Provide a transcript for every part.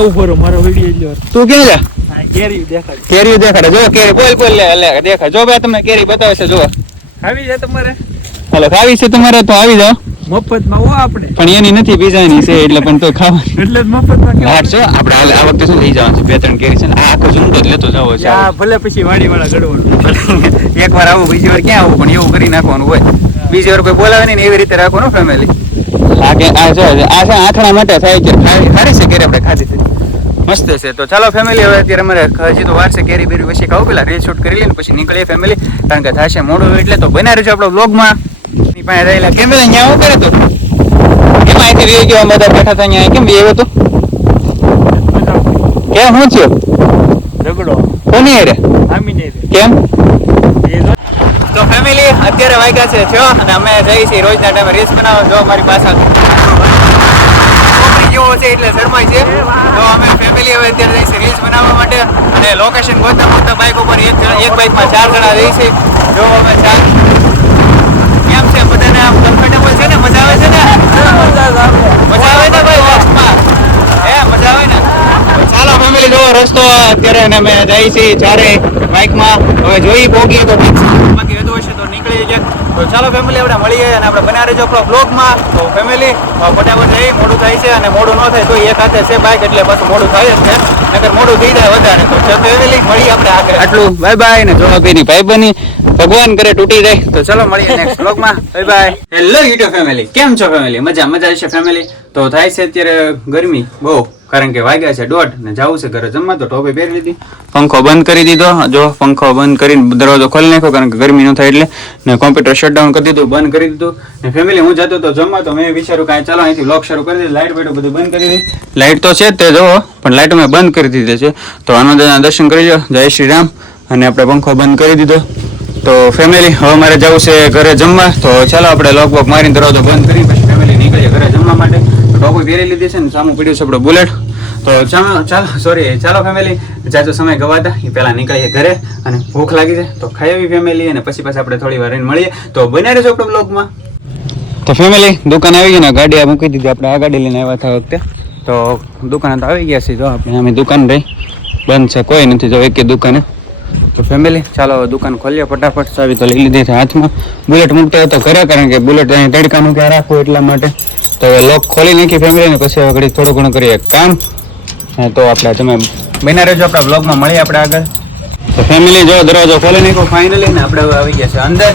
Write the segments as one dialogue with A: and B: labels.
A: ઊભો રહો મારો વીડિયો લ્યો.
B: તું ક્યાં જા
A: કેરી દેખાડ.
B: કેરી દેખાડે. જો કેરી બોલ બોલ લે લે દેખાડ. જો ભાઈ તમને કેરી બતાવે છે જો
A: આવી છે તમારે?
B: હાલો ખાવી છે તમારે તો આવી જાઓ.
A: મફતમાં હો આપણે.
B: પણ એની નથી બીજાની છે એટલે પણ તો ખાવાની.
A: એટલે જ મફતમાં?
B: લાટ છો આપણે હાલ આ વખતે શું લઈ જવાનું છે? બે ત્રણ કેરી છે ને આ આખો ઝુંડો જ લેતો જવો છે.
A: આ ભલે પછી વાડી વાળા ગડવાનું
B: એક વાર આવું બીજી વાર ક્યાં આવું પણ એવું કરી નાખવાનું હોય. બીજી વાર કોઈ બોલાવે નહીં એવી રીતે રાખવાનું ફેમિલી આ કે આ જો આ છે માટે થાય છે. ખારી છે કેરી આપણે ખાધી છે. મસ્ત છે. તો ચાલો ફેમિલી હવે અત્યારે અમારે હજી તો વાર છે કેરી બેરી પછી ખાવું પેલા રીલ શૂટ કરી લઈને પછી નીકળીએ ફેમિલી કારણ કે થશે મોડું એટલે તો બના છે આપણો બ્લોગમાં ની પાસે રહેલા કેમ અહીંયા આવું કરે તો? કેમ અહીંથી વી ગયો બધા બેઠા હતા અહીંયા. કેમ વી તો? કેમ હું થયો?
A: ઝઘડો
B: કોની રે
A: આમીને
B: કેમ? તો ફેમિલી અત્યારે વાગ્યા છે છો અને અમે જઈએ છીએ રોજના ટાઈમે રીલ્સ બનાવવા. જો અમારી પાછળ જેવો છે એટલે શરમાય અમે ફેમિલી હવે અત્યારે રીલ્સ બનાવવા માટે અને લોકેશન ગોતતા ગોતતા એક જણા એક ચાર જણા જઈએ છીએ અમે ચાર કેમ છે? બધાને આમ કમ્ફર્ટેબલ છે ને? મજા આવે છે ને? મજા આવે ને ભાઈ હે, મજા આવે ને? ચાલો ફેમિલી જો રસ્તો અત્યારે અમે જઈએ છીએ ચારે બાઇકમાં હવે જોઈ પોગીએ તો બાકી વધુ હશે તો નીકળી ગયા. તો ચાલો ફેમિલી આપણે મળીએ અને આપણે બનાવી રહેજો આપણો બ્લોગમાં તો ફેમિલી ફટાફટ જઈ મોડું થાય છે અને મોડું ન થાય તો એક હાથે છે બાઇક એટલે પાછું મોડું થાય જ છે. નકર મોડું થઈ જાય વધારે. તો ચાલો ફેમિલી મળીએ આપણે આગળ. આટલું. બાય બાય ને જોવા ભાઈ ભાઈ બની ભગવાન કરે તૂટી જાય. તો ચલો મળીએ નેક્સ્ટ બ્લોગમાં bye bye hello YouTube family કેમ છો ફેમિલી મજા મજા છે ફેમિલી તો થાય છે અત્યારે ગરમી. બહુ. કારણ કે વાગ્યા છે દોઢ ને જવું છે ઘરે જમવા, તો ટોપી પહેરી લીધી. પંખો બંધ કરી દીધો. જો પંખો બંધ કરીને દરવાજો ખોલી નાખ્યો, કારણ કે ગરમી ન થાય એટલે ને કોમ્પ્યુટર શટડાઉન કરી દીધું, બંધ કરી દીધું. ને ફેમિલી હું જતો તો જમવા, તો મેં વિચાર્યું કાંઈ ચાલો અહીંથી લોક શરૂ કરી દીધું લાઇટ બેટો બધું બંધ કરી દીધી લાઇટ તો છે તે જો પણ લાઇટ મેં બંધ કરી દીધી છે. તો આનંદના દર્શન કરી લો જય શ્રી રામ. અને આપણે પંખો બંધ કરી દીધો. તો ફેમિલી હવે મારે જવું છે ઘરે જમવા. તો ચાલો આપણે લોક બોક મારીને દરવાજો બંધ કરી, પછી ફેમિલી નીકળીએ ઘરે જમવા. માટે પહેરી લીધી છે ને સામું પીડ્યું છે આપણો બુલેટ. તો ચાલો સોરી ચાલો ફેમિલી જાજો સમય ગવાતા એ પહેલાં નીકળીએ ઘરે અને ભૂખ લાગી છે. તો ખાઈ આવી ફેમિલી અને પછી પાછા આપણે થોડી વાર મળીએ. તો બન્યા રહેજો આપણો બ્લોગમાં તો ફેમિલી દુકાન આવી ગઈ ને ગાડી મૂકી દીધી. આપણે આ ગાડી લઈને આવ્યા હતા વખતે. તો દુકાન તો આવી ગયા છે. જો આપણે અમે દુકાન રહી. બંધ છે, કોઈ નથી. જો એકે દુકાને. તો ફેમિલી ચાલો દુકાન ખોલીએ ફટાફટ. ચાવી તો લઈ લીધી હાથમાં. બુલેટ મૂકતા તો ઘરે, કારણ કે બુલેટ અહીં તડકાનું ક્યાં રાખવું એટલા માટે. તો હવે લોક ખોલી નાખી ફેમિલી ને પછી હવે ઘડી થોડું ઘણું કરીએ કામ. તો આપણે તમે બન્યા રહેજો, આપણા બ્લોગમાં મળીએ આપણે આગળ. તો ફેમિલી જો દરવાજો ખોલી નાખ્યો ફાઇનલી ને આપણે હવે આવી ગયા છે અંદર.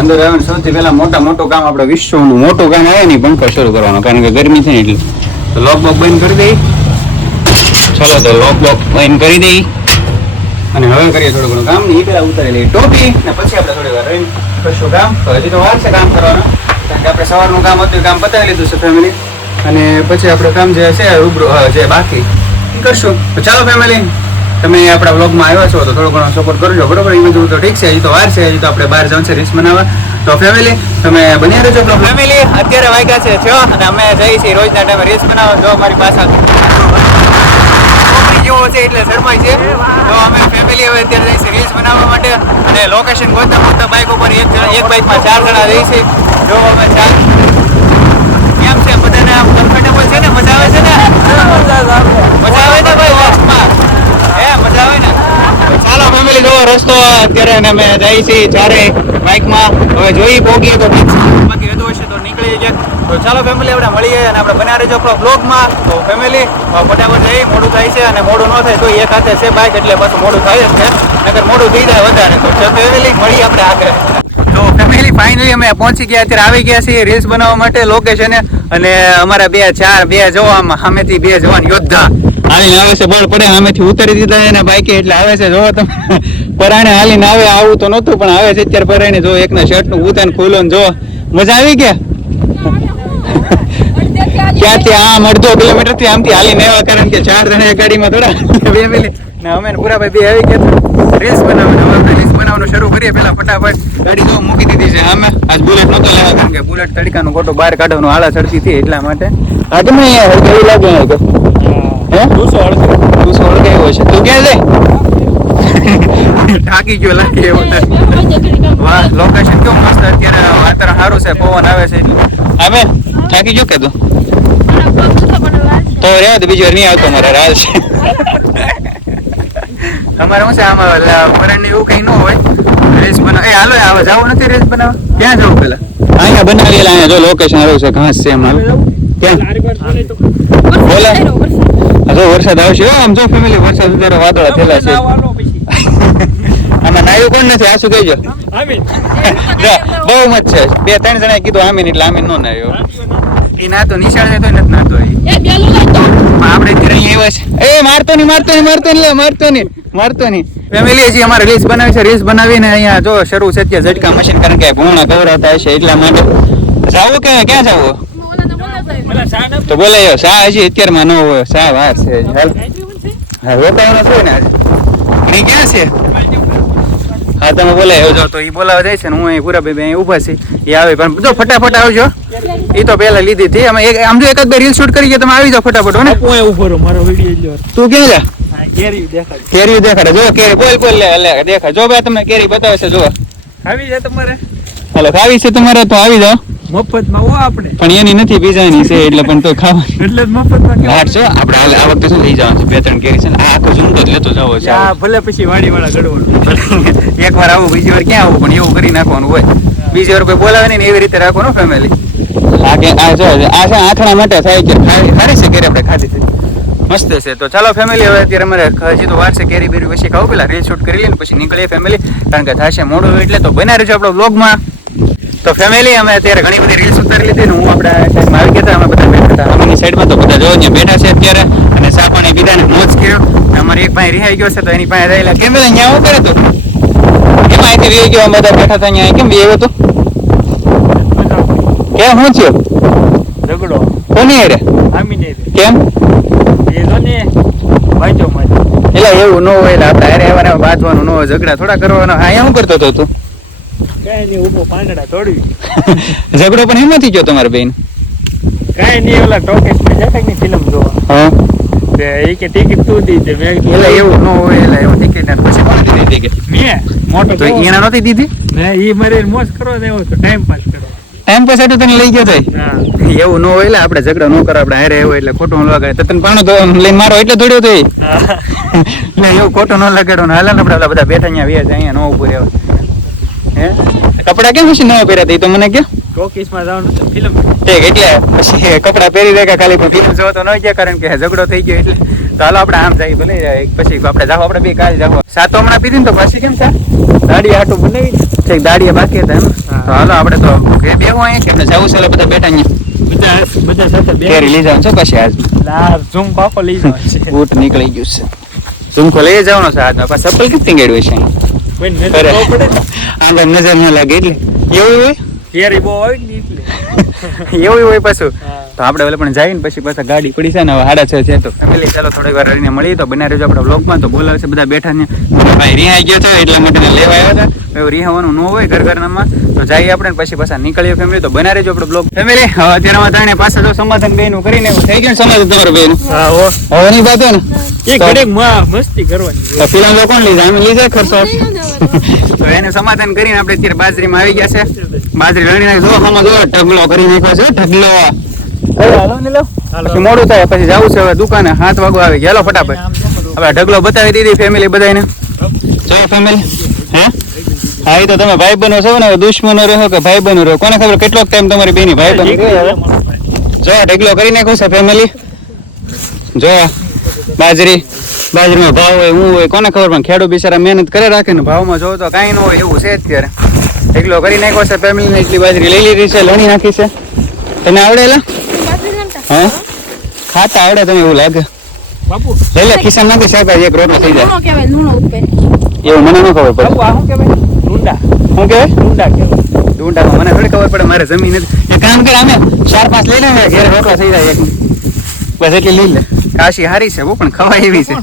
B: અંદર આવે સૌથી પહેલા મોટા મોટું કામ આપણે વિશ્વનું મોટું કામ આવે ને પંખો શરૂ કરવાનો, કારણ કે ગરમી છે ને એટલે. તો લોક બોક બંધ કરી દઈ. ચાલો, તો લોક બોક બંધ કરી દઈ. અને હવે કરીએ થોડું ઘણું કામ ને એ પેલા ઉતારી લઈએ ટોપી ને પછી આપણે થોડી વાર રહીને કરશું કામ. તો હજી તો વાર છે કામ કરવાનું. કારણ કે આપણે સવારનું કામ હતું કામ પતાવી લીધું છે ફેમિલી અને પછી આપણે કામ જે છે રૂબરૂ જે બાકી. એ કરશું. તો ચાલો ફેમિલી તમે આપણા બ્લોગમાં આવ્યા છો, તો થોડો ઘણો સપોર્ટ કરજો, બરોબર? એ બધું તો ઠીક છે, હજી તો વાર છે, હજી તો આપણે બહાર જવાનું છે, રીલ્સ બનાવવા. તો ફેમિલી તમે બન્યા રહેજો બ્લોગ ફેમિલી અત્યારે વાગ્યા છે છો અને અમે જઈએ છીએ રોજના ટાઈમે રીલ્સ બનાવવા, જો, અમારી જેવો છે એટલે શરમાય છે. તો અમે ફેમિલી હવે અત્યારે જઈશું રીલ્સ બનાવવા માટે. અને લોકેશન ગોતતા ગોતતા બાઇક ઉપર એક એક બાઇકમાં ચાર જણા છીએ. જો અમે ચાર કેમ છે? બધાને આમ કમ્ફર્ટેબલ છે ને? મજા આવે છે ને? મજા આવે ને ભાઈ હે, મજા આવે ને? ચાલો ફેમિલી જો રસ્તો અત્યારે અમે જઈએ છીએ ચારે બાઇકમાં હવે જોઈ છે બાકી વધુ હશે તો નીકળી જાય તો ચાલો ફેમિલી આપણે મળીએ અને આપણે બનાવી રહેજો આપણો બ્લોગમાં તો ફેમિલી ફટાફટ જઈ મોડું થાય છે અને મોડું ન થાય તો એક હાથે છે બાઇક એટલે પાછું મોડું થાય જ છે. મોડું થઈ જાય વધારે. તો ચાલો ફેમિલી મળીએ આપણે આગળ. ફાઇનલી અમે પહોંચી ગયા અત્યારે આવી ગયા છીએ રીલ્સ બનાવવા માટે લોકેશને અને અમારા બે ચાર બે જવાન સામેથી બે જવાન યોદ્ધા. હાલીને આવે છે બળ પડે સામેથી ઉતારી દીધા એને બાઈકે એટલે આવે છે જો તમે. પરાણે હાલીને આવે આવું તો નહોતું પણ આવે છે અત્યારે પરાણે. જો એકના શર્ટનું ઉતાન ખોલો ને જો. મજા આવી ગયા? ક્યાંથી? આમ અડધો કિલોમીટરથી આમથી હાલીને આવ્યા કારણ કે ચાર જણા ગાડીમાં થોડા. ફેમિલી ને અમે પૂરા ભાઈ બે આવી ગયા રીલ્સ બનાવવાનું રીલ્સ બનાવવાનું શરૂ કરીએ. પેલા ફટાફટ ગાડી તો મૂકી દીધી છે અમે. આજ બુલેટ નતો લેવા કારણ કે બુલેટ તડકાનો ગોટો બહાર કાઢવાનો આળા ચડતી હતી એટલા માટે. આ અહીંયા કેવી લાગે? હે?
A: દોસો અડધો
B: તું સળગાવ્યો છે. તું ક્યાં જાય થાકી ગયો લાગે એવો વાહ લોકેશન કેવું મસ્ત. અત્યારે વાતાવરણ સારું છે પવન આવે છે. હવે થાકી ગયો કે તું? તો રહેવા દે બીજી વાર નહીં આવતો મારે રાજ છે. અમારે શું છે આમાં મરણ એવું કઈ ન હોય રેસ બનાવ એ હાલો આવે જાવું નથી રેસ બનાવવા? ક્યાં જવું પેલા? અહીંયા બનાવેલા અહીંયા જો લોકેશન આવ્યું છે ઘાસ છે એમાં ક્યાં?
A: બોલે.
B: જો વરસાદ આવશે. આમ જો ફેમિલી વરસાદ અત્યારે વાદળા થયેલા છે. આમાં નાયું કોણ નથી? આ શું કહેજો? બહુ મત છે. બે ત્રણ જણા કીધું આમીન એટલે આમીન નો નાયો. એ ના તો નિશાળ જતો નથી નાતો આપણે અત્યારે અહીંયા છે એ મારતો નહીં મારતો નહીં મારતો નહીં લે મારતો નહીં. મારતો નહીં. ફેમિલી હજી અમારે રીલ્સ બનાવી છે. રીલ્સ બનાવીને અહીંયા જો શરૂ છે અત્યારે ઝટકા મશીન કારણ કે ભૂણા થાય છે એટલા માટે. જાવું કે ક્યાં જાવું? તો બોલાયો શાહ હજી અત્યારમાં ન હોય? શાહ વાર છે. હાલ હા, રોકાવાનો છે ને ક્યાં છે? હા તમે બોલાવ્યો છો તો એ બોલાવા જાય છે ને હું અહીં પૂરા ભાઈ અહીં ઊભા છે. એ આવે પણ જો ફટાફટ આવજો. એ તો પહેલા લીધી હતી. અમે એક આમ જો એકાદ બે રીલ શૂટ કરી ગયા તમે આવી જાઓ ફટાફટ હો ને.
A: હું ઊભો રહું મારો વીડિયો
B: તું ક્યાં જા?
A: કેરી દેખાડ
B: કેરી દેખાડે. જો કેરી બોલ બોલ લે લે દેખાડ જો ભાઈ તમને કેરી બતાવે છે જો.
A: આવી જાય તમારે.
B: હાલો ખાવી છે તમારે તો આવી જાઓ.
A: મફતમાં હો આપણે.
B: પણ એની નથી બીજાની છે એટલે પણ તો ખાવા
A: એટલે મફતમાં
B: લાટ છે આપણે હાલ આ વખતે શું લઈ જવાનું છે? બે ત્રણ કેરી છે ને જ લેતો જાવ છે
A: આ ભલે પછી વાડી વાળા ગડવાનું
B: એક વાર આવું બીજી વાર ક્યાં આવું? પણ એવું કરી નાખવાનું હોય. બીજી વાર કોઈ બોલાવે નહીં એવી રીતે રાખવાનું ફેમિલી લાગે આ જો આ છે આથણા માટે થાય છે. ખારી છે કેરી આપણે ખાધી છે. મસ્ત છે તો ચાલો ફેમિલી હવે અત્યારે અમારે હજી તો વાર છે કેરી બેરી પછી ખાવું. પેલા રીલ શૂટ કરી લઈએ ને પછી નીકળીએ ફેમિલી કારણ કે થશે મોડું એટલે તો બના રહેજો આપણો બ્લોગમાં તો ફેમિલી અમે અત્યારે ઘણી બધી રીલ્સ ઉતારી લીધી ને હું આપણે સાઈડમાં આવી ગયા હતા અમે બધા બેઠા હતા. અમારી સાઈડમાં તો બધા જો ત્યાં બેઠા છે અત્યારે. અને સા પાણી પીધા ને મોજ કર્યો. અમારે એક ભાઈ રિહાઈ ગયો છે તો એની પાસે રહેલા. કેમ પેલા અહીંયા હું કરે તો કેમ અહીંથી રિહાઈ ગયો અમે બધા બેઠા હતા અહીંયા કેમ બે તો કેમ શું થયું?
A: ઝઘડો
B: કોની હેરે?
A: આમી ને
B: કેમ?
A: એ જો ને વાંચો મારે.
B: એટલે એવું ન હોય એટલે આપણે હારે હારે બાંધવાનું ન હોય ઝઘડા થોડા કરવાનો. અહીંયા શું કરતો હતો તું?
A: કાંઈ નહીં ઊભો પાંદડા તોડવી
B: ઝઘડો પણ એમાંથી ગયો તમારા બેન?
A: કાંઈ નહીં ઓલા ટોકેશની ફિલ્મ જોવા.
B: હા.
A: તે એ કે ટિકિટ તું દી તે મેં
B: એટલે એવું ન હોય એટલે એવું ટિકિટ ને પછી કોણ દીધી ટિકિટ
A: મેં? મોટો
B: તો એને નહોતી દીધી?
A: ને ઈ મારે મોજ કરો તો ટાઈમ પાસ કરો.
B: ટાઈમ પાસ એટલે તને લઈ ગયો
A: થઈ
B: એવું ન હોય એટલે આપણે ઝઘડો ન કરો આપણે હારે એવું એટલે ખોટું ન લગાડે. તો તને પાણો તો લઈને મારો એટલે દોડ્યો તો એ. એટલે એવું ખોટું ન લગાડો ને હાલ ને આપણે બધા બેઠા અહીંયા વ્યાજ અહીંયા ન ઉભું રહેવા હે? કપડા કેમ પછી નવા પહેર્યા તો મને કે
A: ટોકીસમાં જવાનું ફિલ્મ
B: એટલે પછી કપડા પહેરી દે કે ખાલી પણ ફિલ્મ જોવા તો ન ગયા કારણ કે ઝઘડો થઈ ગયો એટલે. તો હાલો આપણે આમ જઈએ ભલે પછી આપણે જાવ આપણે બે કાલ જાવ સાતો હમણાં પીધી ને તો પછી કેમ છે
A: દાડી આટું બનાવી
B: છે દાડીએ બાકી હતા એમ. તો હાલો આપણે તો ઘરે બેહવું અહીંયા કે જવું છે બધા બેઠા અહીંયા.
A: બધા બધા સાથે બે
B: કેરી લઈ જવાનું છે પછી આજ.
A: લાર ઝૂમ પાકો લઈ જવાનું છે.
B: બૂટ નીકળી ગયું છે. ઝુમખો લઈ જવાનો છે આજનો. પાછા ચપ્પલ કેમ ટીંગાડ્યું છે આમ નજર ન લાગે એટલે. એવું હોય?
A: કેરી બહુ આવી ને એટલે
B: એવું હોય પાછું. તો આપણે ઓલે પણ જઈને પછી પાછા ગાડી પડી છે ને હવે સાડા છ છે તો ફેમિલી ચાલો થોડીક વાર રહીને મળીએ તો બના રહેજો આપણા બ્લોગમાં તો બોલાવશે બધા બેઠા ને. ભાઈ રિહાઈ ગયો છે એટલા માટે લેવા આવ્યા હતા એવું રિહાવાનું ન હોય ઘર ઘરનામાં તો જઈએ આપણે પછી પાછા નીકળીએ ફેમિલી તો બના રહેજો આપણો બ્લોગ ફેમિલી હવે અત્યારે અમે ત્રણે પાછા જો સમાધાન બેનું કરીને થઈ ગયું સમાધાન તમારું બેન હવે નહીં બાતો ને. એક
A: ઘડીક મસ્તી કરવાની
B: પેલા લોકો કોણ લીધા? અમે લીધા ખર્ચો. તો એને સમાધાન કરીને આપણે અત્યારે બાજરીમાં આવી ગયા છે. બાજરી લણી નાખી જો હમણાં જો ઢગલો કરી નાખ્યો છે ઢગલો. પછી મોડું થાય પછી જવું છે હવે દુકાને સાત વાગો આવી. ગયા ફટાફટ. હવે ઢગલો બતાવી દીધી ફેમિલી બધાને જો ફેમિલી હે? હા એ તો તમે ભાઈ બનો છો ને દુશ્મનો રહો કે ભાઈ બનો રહો? કોને ખબર કેટલોક ટાઈમ તમારી બેની ભાઈ બનો જો ઢગલો કરી નાખ્યો છે ફેમિલી જો બાજરી બાજરીનો ભાવ હોય હું હોય કોને ખબર પણ ખેડૂત બિચારા મહેનત કરે રાખે ને. ભાવમાં જોવો તો કાંઈ ન હોય એવું છે અત્યારે. ઢગલો કરી નાખ્યો છે ફેમિલીને એટલી બાજરી લઈ લીધી છે લણી નાખી છે. તને આવડેલા હે? ખાતા આવડે તમે એવું લાગે?
A: બાપુ.
B: લઈ લે સાહેબ નાખી શાકભાજી એક રોટલો થઈ જાય.
C: કહેવાય લૂણો ઉપર.
B: એવું મને ન ખબર પડે.
A: બાપુ આ શું કહેવાય? ડુંડા.
B: શું કહેવાય
A: ડુંડા કહેવાય.
B: ડુંડામાં મને થોડી ખબર પડે મારે જમીન નથી એક કામ કરે અમે ચાર પાંચ લઈ લે ઘેર રોટલા થઈ જાય એક. બસ એટલી લઈ લે. કાશી હારી છે બહુ પણ ખવાય એવી છે.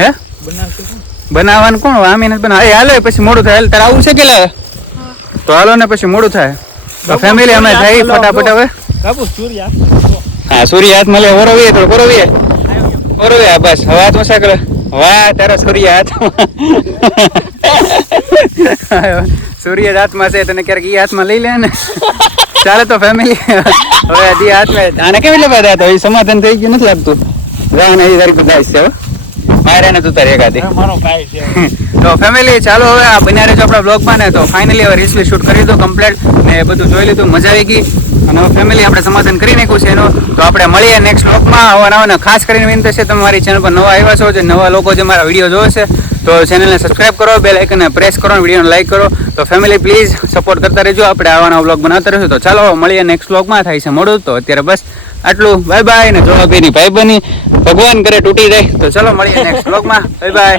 B: હે?
A: બનાવશે કોણ?
B: બનાવવાનું કોણ આમી નથી બનાવ એ હાલો પછી મોડું થાય. તારે આવું છે કે લાવે તો હાલો ને પછી મોડું થાય. તો ફેમિલી અમે થાય ફટાફટ હવે.
A: બાપુ સૂર્ય
B: હા સૂર્ય હાથ મળે ઓરવીએ થોડું ઓરવીએ. ઓરવીએ બસ. હવા તો મસા કરે. વાહ તારા સૂર્ય હાથમાં સૂર્ય જ હાથમાં છે તને ક્યારેક ઈ હાથમાં લઈ લે ને. ચાલે તો ફેમિલી હવે હજી હાથમાં આને કેવી લેવા હતા તો? એ સમાધાન થઈ ગયું નથી લાગતું. વાહ ને એ તારી બધા છે હો. મારે તું તારી એકાદી.
A: મારો કાંઈ છે.
B: તો ફેમિલી ચાલો હવે આ બન્યા રહેજો આપણા બ્લોગમાં ને. તો ફાઇનલી હવે રીલ્સ શૂટ કરી દીધું કમ્પ્લીટ ને એ બધું જોઈ લીધું મજા આવી ગઈ. અને ફેમિલી આપણે સમાધાન કરી નાખ્યું છે એનું. તો આપણે મળીએ નેક્સ્ટ બ્લોગમાં આવા નવા ને ખાસ કરીને વિનંતી છે, તમે મારી ચેનલ પર નવા આવ્યા છો, જે નવા લોકો જે મારા વીડિયો જોવે છે, તો ચેનલને સબસ્ક્રાઈબ કરો બેલ આઇકનને પ્રેસ કરો વિડીયોને લાઇક કરો. તો ફેમિલી પ્લીઝ સપોર્ટ કરતા રહેજો. આપણે આવા નવા બ્લોગ બનાવતા રહીશું. તો ચાલો મળીએ નેક્સ્ટ બ્લોગમાં થાય છે મોડું. તો અત્યારે બસ આટલું. બાય બાય ને જોવા ભાઈ બની, ભગવાન કરે તૂટી જાય. તો ચલો, મળીએ નેક્સ્ટ બ્લોગમાં બાય બાય